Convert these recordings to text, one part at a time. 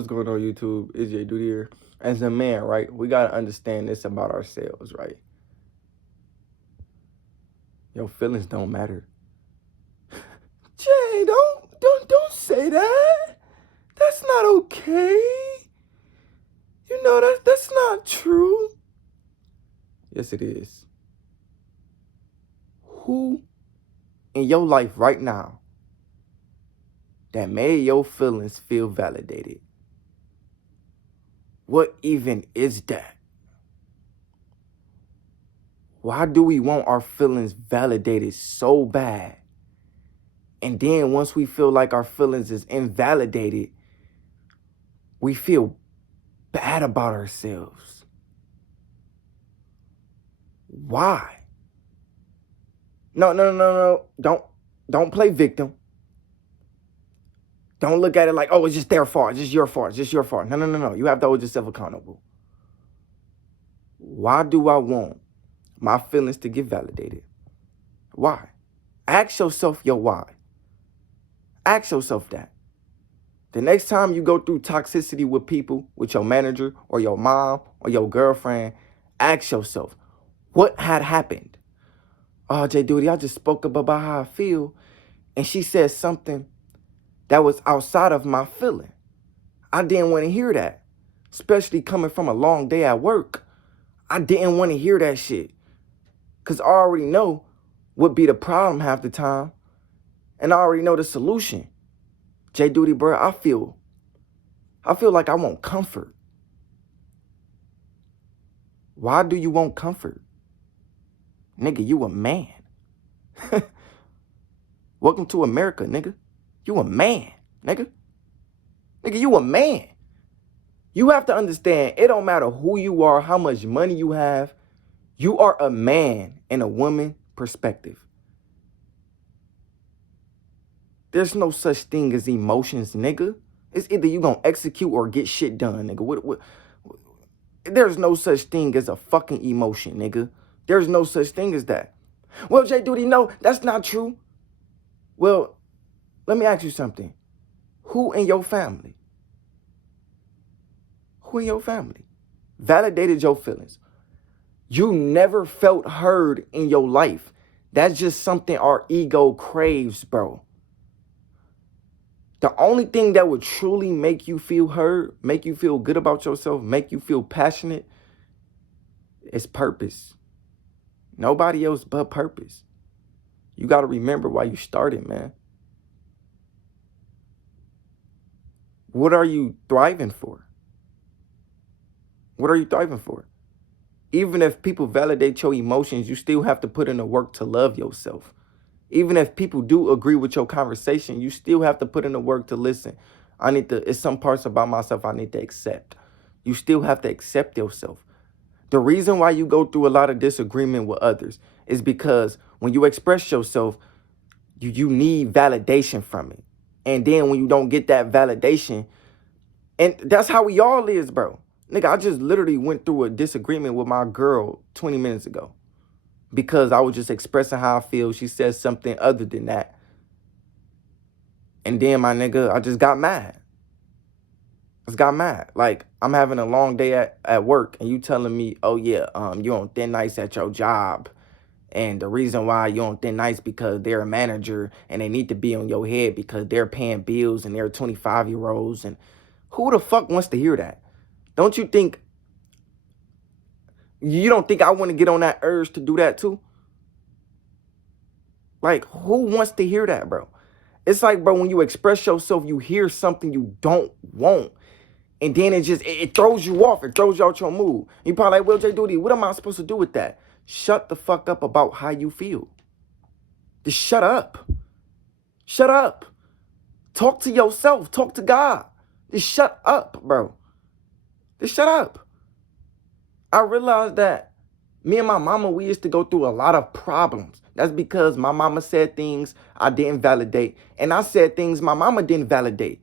What's going on YouTube? It's Jayyduty here. As a man, right, we gotta understand this about ourselves, right? Your feelings don't matter. Jay, don't say that. That's not okay. You know that's not true. Yes, it is. Who in your life right now that made your feelings feel validated? What even is that? Why do we want our feelings validated so bad? And then once we feel like our feelings is invalidated, we feel bad about ourselves. Why? No. Don't play victim. Don't look at it like, oh, it's just their fault. It's just your fault. It's just your fault. No. You have to hold yourself accountable. Why do I want my feelings to get validated? Why? Ask yourself your why. Ask yourself that. The next time you go through toxicity with people, with your manager or your mom or your girlfriend, ask yourself, what had happened? Oh, Jayyduty, I just spoke up about how I feel, and she said something that was outside of my feeling. I didn't want to hear that, especially coming from a long day at work. I didn't want to hear that shit, because I already know what be the problem half the time, and I already know the solution. Jayyduty, bro, I feel like I want comfort. Why do you want comfort? Nigga, you a man. Welcome to America, nigga. You a man, nigga. Nigga, you a man. You have to understand, it don't matter who you are, how much money you have. You are a man in a woman perspective. There's no such thing as emotions, nigga. It's either you gonna execute or get shit done, nigga. There's no such thing as a fucking emotion, nigga. There's no such thing as that. Well, Jayyduty, no, that's not true. Well, let me ask you something. Who in your family validated your feelings? You never felt heard in your life. That's just something our ego craves, bro. The only thing that would truly make you feel heard, make you feel good about yourself, make you feel passionate is purpose. Nobody else but purpose. You got to remember why you started, man. What are you thriving for? What are you thriving for? Even if people validate your emotions, you still have to put in the work to love yourself. Even if people do agree with your conversation, you still have to put in the work to listen. It's some parts about myself I need to accept. You still have to accept yourself. The reason why you go through a lot of disagreement with others is because when you express yourself, you need validation from it. And then when you don't get that validation, and that's how we all is, bro. Nigga, I just literally went through a disagreement with my girl 20 minutes ago because I was just expressing how I feel. She said something other than that. And then, my nigga, I just got mad. Like, I'm having a long day at work, and you telling me, oh, yeah, you on thin ice at your job. And the reason why you on thin ice because they're a manager, and they need to be on your head because they're paying bills, and they're 25-year-olds. And who the fuck wants to hear that? Don't you think, you don't think I want to get on that urge to do that too? Like, who wants to hear that, bro? It's like, bro, when you express yourself, you hear something you don't want. And then it throws you off. It throws you out your mood. You probably like, well, Jayyduty, what am I supposed to do with that? Shut the fuck up about how you feel. Just shut up. Shut up. Talk to yourself. Talk to God. Just shut up, bro. Just shut up. I realized that me and my mama, we used to go through a lot of problems. That's because my mama said things I didn't validate. And I said things my mama didn't validate.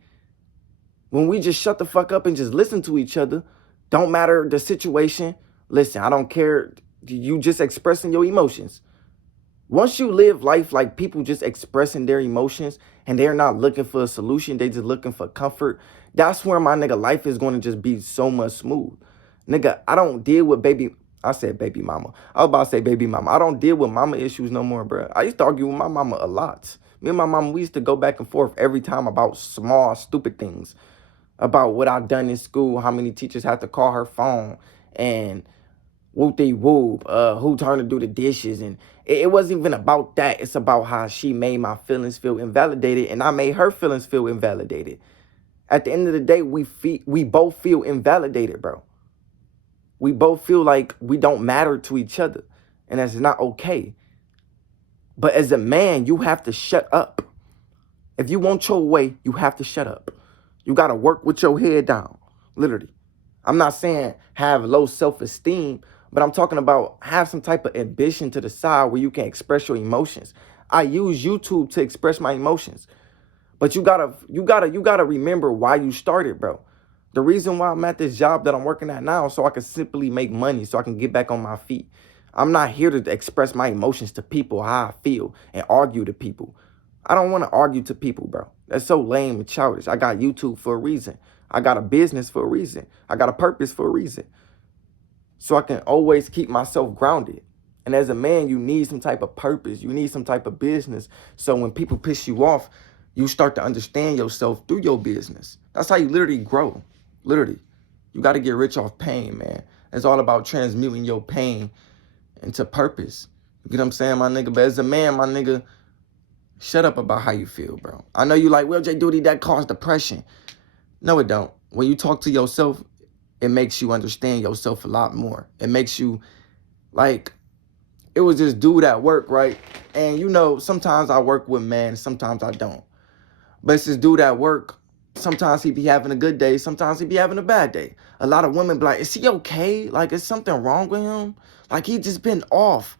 When we just shut the fuck up and just listen to each other, don't matter the situation. Listen, I don't care. You just expressing your emotions. Once you live life like people just expressing their emotions and they're not looking for a solution, they just looking for comfort, that's where my nigga life is going to just be so much smooth. Nigga, I don't deal with I said baby mama. I was about to say baby mama. I don't deal with mama issues no more, bro. I used to argue with my mama a lot. Me and my mama, we used to go back and forth every time about small, stupid things. About what I done in school, how many teachers had to call her phone, and whoop-de-whoop, who turned to do the dishes. And it wasn't even about that. It's about how she made my feelings feel invalidated, and I made her feelings feel invalidated. At the end of the day, we both feel invalidated, bro. We both feel like we don't matter to each other, and that's not okay. But as a man, you have to shut up. If you want your way, you have to shut up. You got to work with your head down, literally. I'm not saying have low self-esteem, but I'm talking about have some type of ambition to the side where you can express your emotions. I use YouTube to express my emotions. But you gotta remember why you started, bro. The reason why I'm at this job that I'm working at now, so I can simply make money, so I can get back on my feet. I'm not here to express my emotions to people, how I feel, and argue to people. I don't want to argue to people, bro. That's so lame and childish. I got YouTube for a reason. I got a business for a reason. I got a purpose for a reason. So I can always keep myself grounded. And as a man, you need some type of purpose. You need some type of business. So when people piss you off, you start to understand yourself through your business. That's how you literally grow. Literally. You got to get rich off pain, man. It's all about transmuting your pain into purpose. You get what I'm saying, my nigga? But as a man, my nigga, shut up about how you feel, bro. I know you like, well, Jayyduty, that caused depression. No, it don't. When you talk to yourself, it makes you understand yourself a lot more. It makes you, like, it was this dude at work, right? And, you know, sometimes I work with men, sometimes I don't. But it's this dude at work. Sometimes he be having a good day. Sometimes he be having a bad day. A lot of women be like, is he okay? Like, is something wrong with him? Like, he just been off.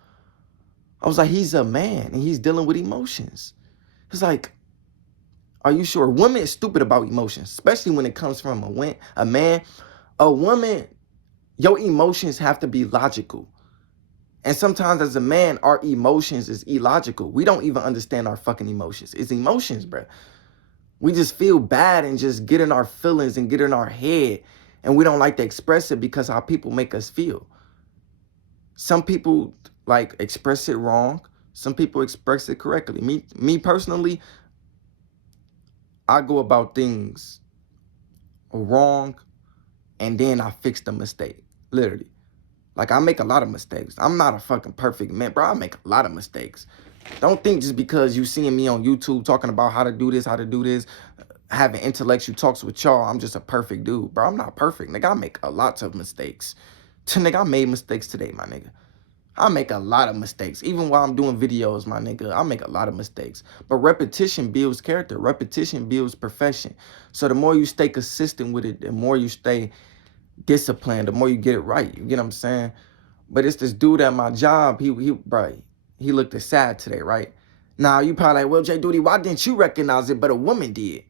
I was like, he's a man and he's dealing with emotions. It's like, are you sure? Women is stupid about emotions, especially when it comes from a man. A woman, your emotions have to be logical. And sometimes as a man, our emotions is illogical. We don't even understand our fucking emotions. It's emotions, bro. We just feel bad and just get in our feelings and get in our head. And we don't like to express it because how people make us feel. Some people like express it wrong. Some people express it correctly. Me personally, I go about things wrong and then I fix the mistake. Literally. Like, I make a lot of mistakes. I'm not a fucking perfect man, bro. I make a lot of mistakes. Don't think just because you seeing me on YouTube talking about how to do this, having intellectual talks with y'all, I'm just a perfect dude. Bro, I'm not perfect. Nigga, I make a lot of mistakes. Nigga, I made mistakes today, my nigga. I make a lot of mistakes. Even while I'm doing videos, my nigga, I make a lot of mistakes. But repetition builds character. Repetition builds perfection. So the more you stay consistent with it, the more you stay disciplined, the more you get it right. You get what I'm saying? But it's this dude at my job. He looked sad today, right? Now, you probably like, well, Jayyduty, why didn't you recognize it, but a woman did?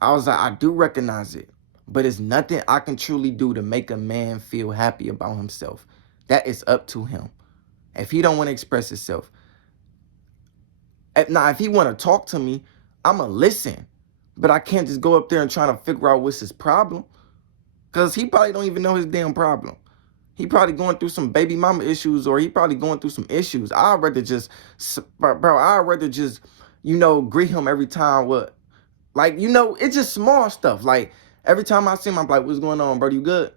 I was like, I do recognize it. But it's nothing I can truly do to make a man feel happy about himself. That is up to him. If he don't want to express himself. Now, if he want to talk to me, I'm going to listen. But I can't just go up there and try to figure out what's his problem. Because he probably don't even know his damn problem. He probably going through some baby mama issues, or he probably going through some issues. I'd rather just, you know, greet him every time with, like, you know, it's just small stuff. Like, every time I see him, I'm like, what's going on, bro? You good?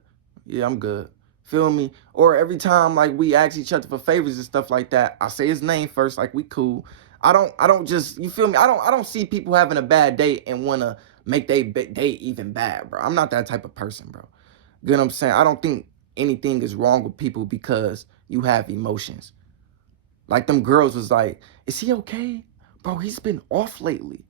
Yeah, I'm good. Feel me? Or every time, like, we ask each other for favors and stuff like that, I say his name first, like, we cool. I don't just, you feel me? I don't see people having a bad day and want to make their day even bad, bro. I'm not that type of person, bro. You know what I'm saying? I don't think anything is wrong with people because you have emotions. Like, them girls was like, is he okay? Bro, he's been off lately.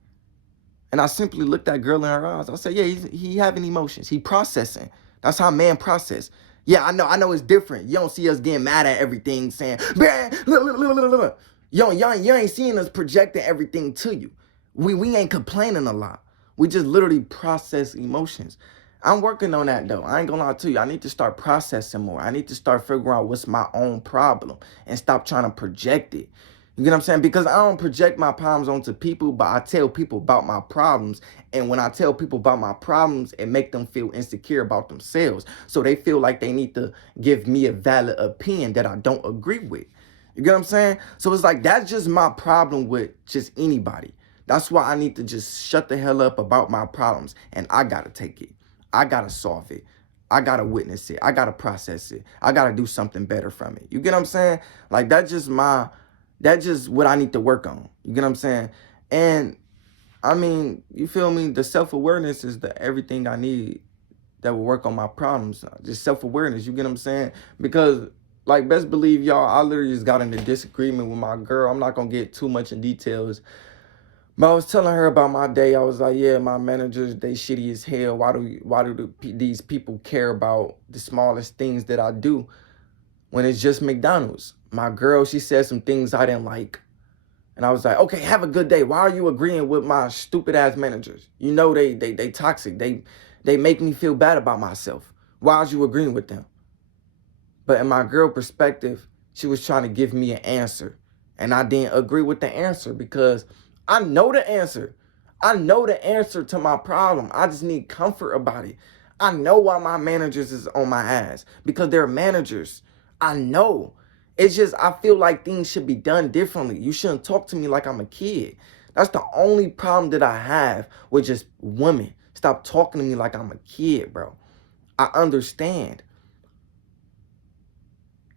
And I simply looked that girl in her eyes. I said, yeah, he having emotions. He processing. That's how man process. Yeah, I know it's different. You don't see us getting mad at everything, saying, man, look. You ain't seeing us projecting everything to you. We ain't complaining a lot. We just literally process emotions. I'm working on that, though. I ain't gonna lie to you. I need to start processing more. I need to start figuring out what's my own problem and stop trying to project it. You get what I'm saying? Because I don't project my problems onto people, but I tell people about my problems. And when I tell people about my problems, it make them feel insecure about themselves. So they feel like they need to give me a valid opinion that I don't agree with. You get what I'm saying? So it's like, that's just my problem with just anybody. That's why I need to just shut the hell up about my problems. And I got to take it. I got to solve it. I got to witness it. I got to process it. I got to do something better from it. You get what I'm saying? Like, that's just what I need to work on. You get what I'm saying? And I mean, you feel me? The self-awareness is the everything I need that will work on my problems. Just self-awareness, you get what I'm saying? Because, like, best believe, y'all, I literally just got in a disagreement with my girl. I'm not going to get too much in details. But I was telling her about my day. I was like, yeah, my managers, they shitty as hell. Why do these people care about the smallest things that I do when it's just McDonald's? My girl, she said some things I didn't like. And I was like, okay, have a good day. Why are you agreeing with my stupid ass managers? You know they toxic. They make me feel bad about myself. Why are you agreeing with them? But in my girl perspective, she was trying to give me an answer. And I didn't agree with the answer because I know the answer. I know the answer to my problem. I just need comfort about it. I know why my managers is on my ass. Because they're managers. I know. It's just, I feel like things should be done differently. You shouldn't talk to me like I'm a kid. That's the only problem that I have with just women. Stop talking to me like I'm a kid, bro. I understand.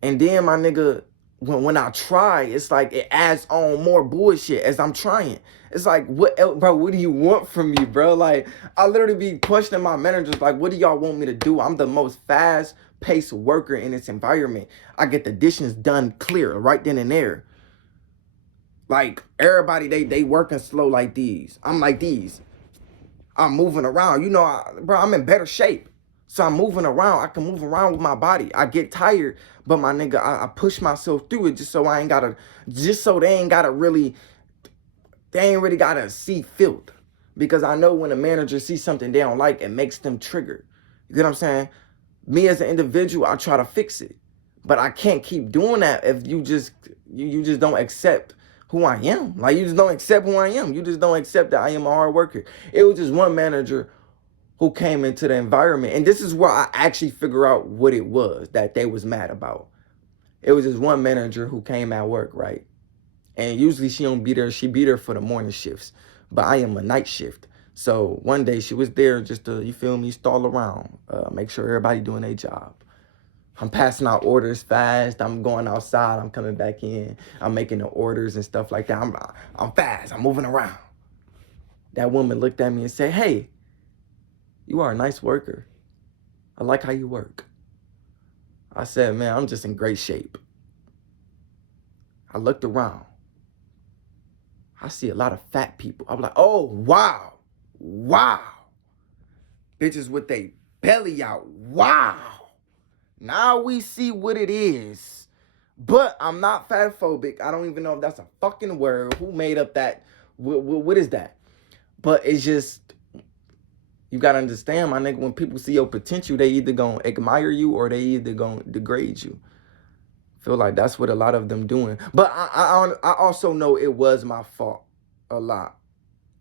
And then, my nigga, when I try, it's like it adds on more bullshit as I'm trying. It's like, what else, bro? What do you want from me, bro? Like, I literally be questioning my managers, like, what do y'all want me to do? I'm the most fast-paced worker in this environment. I get the dishes done clear right then and there. Like, everybody, they working slow like these. I'm like these. I'm moving around. You know, bro, I'm in better shape. So I'm moving around. I can move around with my body. I get tired, but my nigga, I push myself through it just so they ain't really gotta see filth. Because I know when a manager sees something they don't like, it makes them triggered. You get what I'm saying? Me as an individual, I try to fix it. But I can't keep doing that if you just don't accept who I am. Like, you just don't accept who I am. You just don't accept that I am a hard worker. It was just one manager who came into the environment. And this is where I actually figure out what it was that they was mad about. It was just one manager who came at work, right? And usually she don't be there. She be there for the morning shifts. But I am a night shift. So one day she was there just to, you feel me, stall around. Make sure everybody doing their job. I'm passing out orders fast. I'm going outside. I'm coming back in. I'm making the orders and stuff like that. I'm fast. I'm moving around. That woman looked at me and said, hey, you are a nice worker. I like how you work. I said, man, I'm just in great shape. I looked around. I see a lot of fat people. I'm like, oh, wow. Wow. Bitches with their belly out. Wow. Now we see what it is. But I'm not fatphobic. I don't even know if that's a fucking word. Who made up that? What is that? But it's just, you got to understand, my nigga, when people see your potential, they either going to admire you or they either going to degrade you. Feel like that's what a lot of them doing. But I also know it was my fault a lot.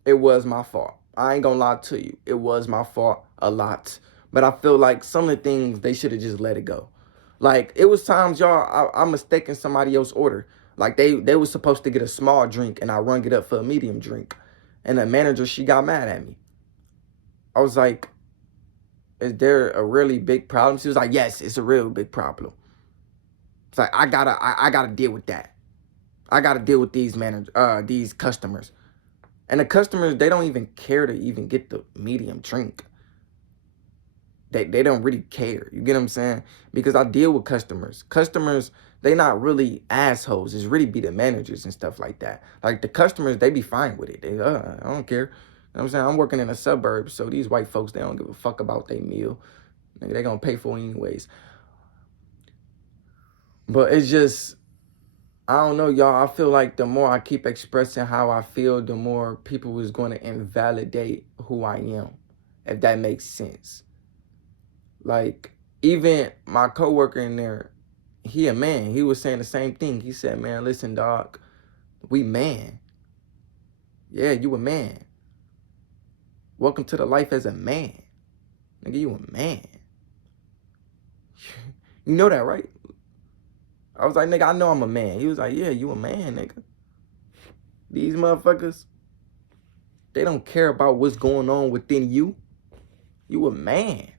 It was my fault. I ain't going to lie to you. It was my fault a lot. But I feel like some of the things, they should have just let it go. Like, it was times, y'all, I mistaken somebody else's order. Like, they was supposed to get a small drink, and I rung it up for a medium drink. And the manager, she got mad at me. I was like, is there a really big problem? She was like, yes, it's a real big problem. It's like, I gotta deal with that. I gotta deal with these customers. And the customers, they don't even care to even get the medium drink. They don't really care. You get what I'm saying? Because I deal with customers. Customers, they not really assholes. It's really be the managers and stuff like that. Like, the customers, they be fine with it. They, I don't care. You know what I'm saying? I'm working in a suburb, so these white folks, they don't give a fuck about their meal. They gonna pay for it anyways. But it's just, I don't know, y'all. I feel like the more I keep expressing how I feel, the more people is going to invalidate who I am, if that makes sense. Like, even my coworker in there, he a man. He was saying the same thing. He said, man, listen, dog, We man. Yeah, you a man. Welcome to the life as a man. Nigga, you a man. You know that, right? I was like, nigga, I know I'm a man. He was like, yeah, you a man, nigga. These motherfuckers, they don't care about what's going on within you. You a man.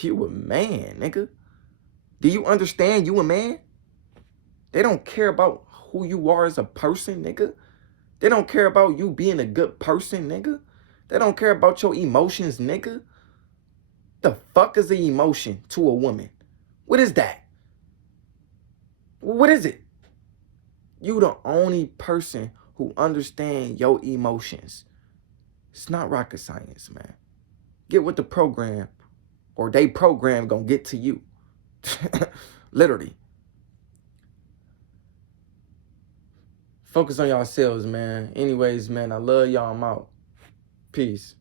You a man, nigga. Do you understand you a man? They don't care about who you are as a person, nigga. They don't care about you being a good person, nigga. They don't care about your emotions, nigga. The fuck is an emotion to a woman? What is that? What is it? You the only person who understand your emotions. It's not rocket science, man. Get with the program, or they program gonna get to you. Literally. Focus on yourselves, man. Anyways, man, I love y'all. I'm out. Peace.